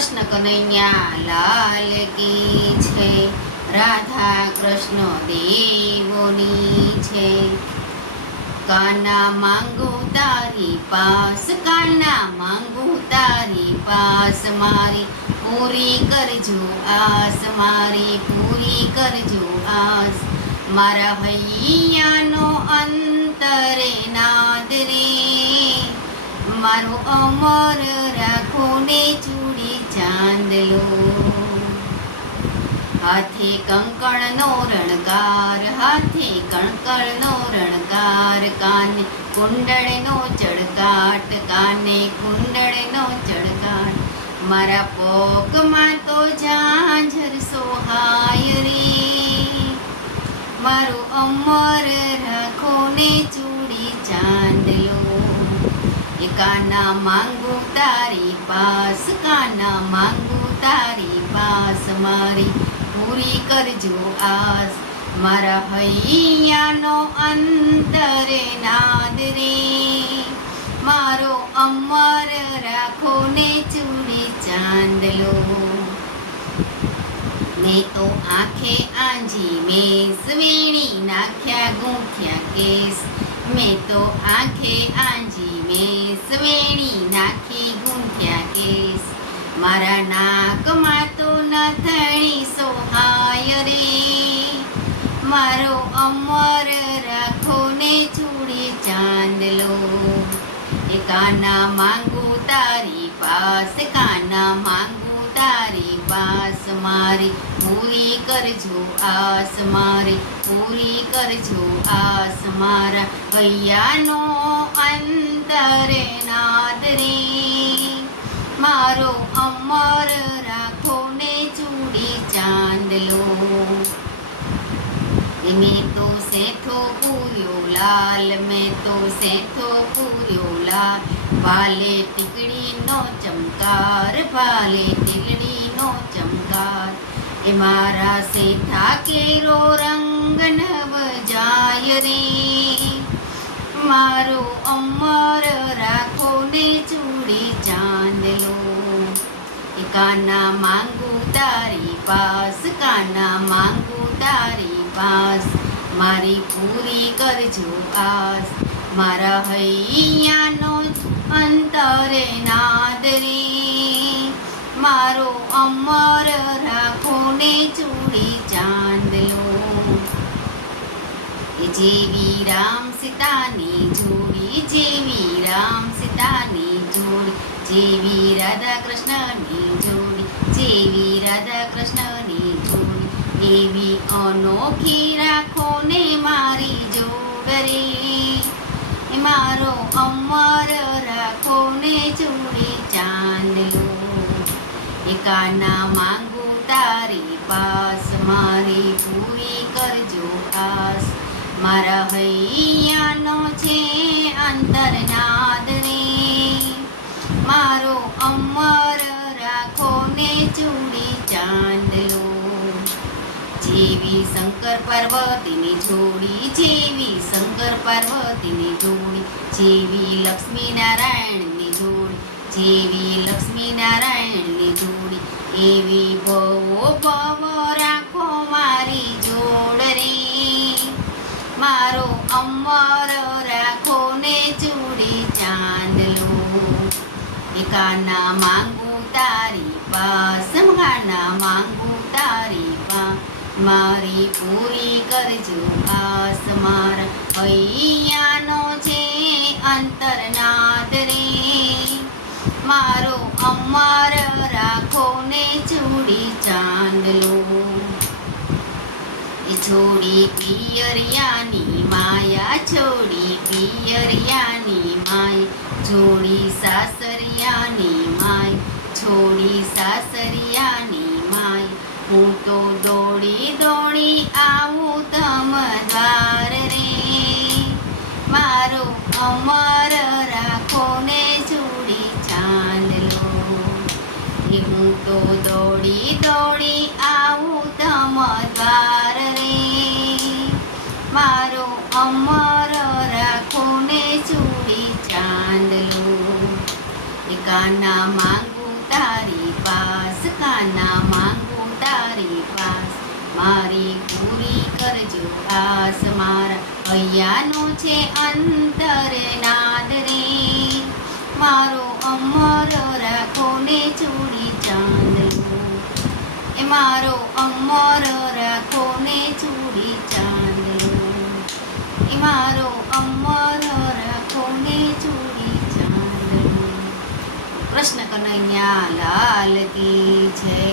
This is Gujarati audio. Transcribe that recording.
કૃષ્ણ કનૈયા લાલ કી છે, રાધા કૃષ્ણ દેવોની છે. કાના માંગુ તારી પાસ, કાના માંગુ તારી પાસ, મારી પૂરી કરજો આસ, મારી પૂરી કરજો આસ. મારા હૈયાનો અંતરે નાદ રે, મારો અમર રાખો ને ચૂડી ચાંદલો હાથે કંકણનો રણકાર, હાથે કંકણનો રણકાર, કાને કુંડળનો ચડકાટ કાને કુંડળનો ચડકાટ મારા પોકમાં તો ઝાંઝર સોહાય રે. મારું અમર રાખો ને ચૂડી ચાંદલો. કાના માંગુ તારી પાસ, કાના માંગુ તારી પાસ, મારી પૂરી કરજો આસ. મારા હૈયાનો અંતરે નાદ રે. મારો અમર રાખો ને ચૂડી ચાંદલો. મેં તો આંખે આંજી મેં વીણી નાખ્યા ગૂંખ્યા કેસ. મેં તો આંખે આંજી મેં સવેણી નાખી ગુંઠ્યા કેસ. મારા નાકમાં તો નથણી સોહાય રે. મારો અમર રાખો ને ચૂડી ચાંદલો. એ કાના માંગુ તારી પાસ, કાના માંગુ તારી પાસ. મારી, પૂરી કરજો આસ મારી, પૂરી કરજો આસ મારા ભૈયાનો અંતરે નાદ રે મારો અમર રાખો ને ચૂડી ચાંદલો. મેં તો સેઠો પૂર્યો લાલ, મેં તો સેઠો પૂર્યો લાલ. ભાલે ટીકડીનો ચમકાર ભાલે ટીકડીનો ચમકાર એ મારા સેઠા કેરો રંગ નવ જાય રે. મારો અમર રાખો ને ચૂડી ચાંદલો એ કાના માંગુ તારી પાસ, કાના માંગુ તારી પાસ. મારી પૂરી કરજો આસ. મારા હૈયાનો અંતરે નાદ રે. મારો અમર રાખો ને ચૂડી ચાંદલો. જેવી રામ સીતાની જોડી જેવી રામ સીતાની જોડી, જેવી રાધા કૃષ્ણની જોડી, જેવી રાધા કૃષ્ણની જોડી, એવી અનોખી રાખો ને મારી જોગરે મારો અમર રાખો ને એ કાના માંગુ તારી પાસ, મારી પૂરી કરજો આસ મારા હૈયાનો છે અંતરનાદ રે મારો અમર રાખો ને ચૂડી ચાંદલો. જેવી શંકર પાર્વતીની જોડી, જેવી શંકર પાર્વતીની જોડી, જેવી લક્ષ્મી નારાયણની જોડી જેવી લક્ષ્મી નારાયણની જોડી, એવી બહુ બહુ રાખો મારી જોડ રે. મારો અમર રાખો ને જોડી ચાંદલો. એકાના કાના માંગુ તારી પાસ કાના માંગુ તારી પા. મારી પૂરી કરજો આસ, મારા હૈયાનો અમર રાખો ને જોડી ચાંદલો. છોડી પિયરિયાની માયા છોડી પિયરિયાની માય છોડી સાસરિયાની માય છોડી સાસરિયાની માય. હું તો દોડી દોડી આવું તમ દ્વાર રે. મારો તો દોડી દોડી આવું ધમ દ્વાર રે. મારો અમર રાખો ને ચૂડી ચાંદલો. કાના માંગુ તારી પાસ, કાના માંગુ તારી પાસ. મારી પૂરી કરજો ખાસ મારા અહીંયાનો છે અંતર નાદ રે. મારો અમરો રખોને ચૂડી ચાંદની કૃષ્ણ કનૈયા લાલ કી જય